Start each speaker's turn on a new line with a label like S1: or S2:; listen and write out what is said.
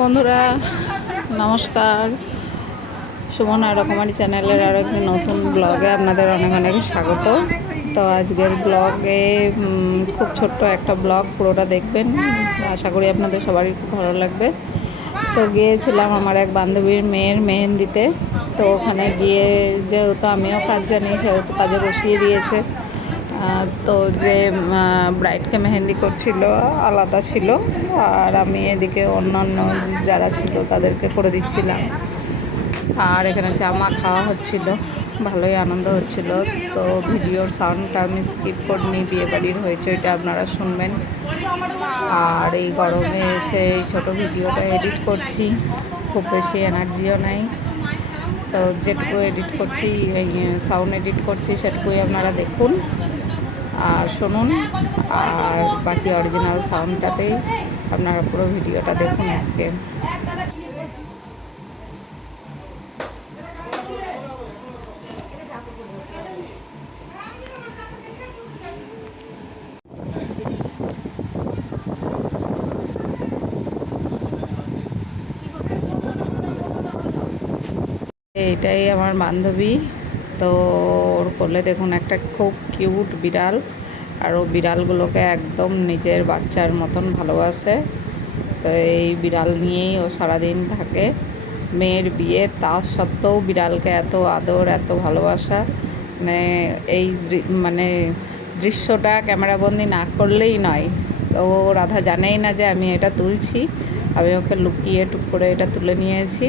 S1: বন্ধুরা, নমস্কার। সুমন আর রকমারি চ্যানেলের আরও একটি নতুন ব্লগে আপনাদের অনেক অনেক স্বাগত। তো আজকের ব্লগে খুব ছোট্ট একটা ব্লগ পুরোটা দেখবেন। আশা করি আপনাদের সবারই খুব ভালো লাগবে। তো গিয়েছিলাম আমার এক বান্ধবীর মেয়ের মেহেন্দিতে। তো ওখানে গিয়ে যেহেতু আমিও কাজ জানি, সেহেতু কাজে বসিয়ে দিয়েছে। তো যে ব্রাইডকে মেহেন্দি করছিল, আলাদা ছিল, আর আমি এদিকে অন্যান্য যারা ছিল তাদেরকে করে দিচ্ছিলাম। আর এখানে জামা খাওয়া হচ্ছিল, ভালোই আনন্দ হচ্ছিল। তো ভিডিওর সাউন্ডটা আমি স্কিপ করিনি বিয়ে বাড়ির হয়েছে এটা আপনারা শুনবেন। আর এই গরমে এসে এই ছোটো ভিডিওটা এডিট করছি, খুব বেশি এনার্জিও নাই। তো যেটুকু এডিট করছি সাউন্ড এডিট করছি, সেটুকুই আপনারা দেখুন। আর শুনুন আর বাকি অরিজিনাল সাউন্ডটাতেই আপনারা পুরো ভিডিওটা দেখুন আজকে। এইটাই আমার বান্ধবী। তো ওর কোলে দেখুন একটা খুব কিউট বিড়াল আর ও বিড়ালগুলোকে একদম নিজের বাচ্চার মতন ভালোবাসে। তো এই বিড়াল নিয়েই ও সারাদিন থাকে। মেয়ের বিয়ে, তা সত্ত্বেও বিড়ালকে এত আদর, এত ভালোবাসা মানে এই মানে দৃশ্যটা ক্যামেরাবন্দি না করলেই নয়। তো রাধা জানেই না যে আমি এটা তুলছি। আমি ওকে লুকিয়ে টুক করে এটা তুলে নিয়েছি।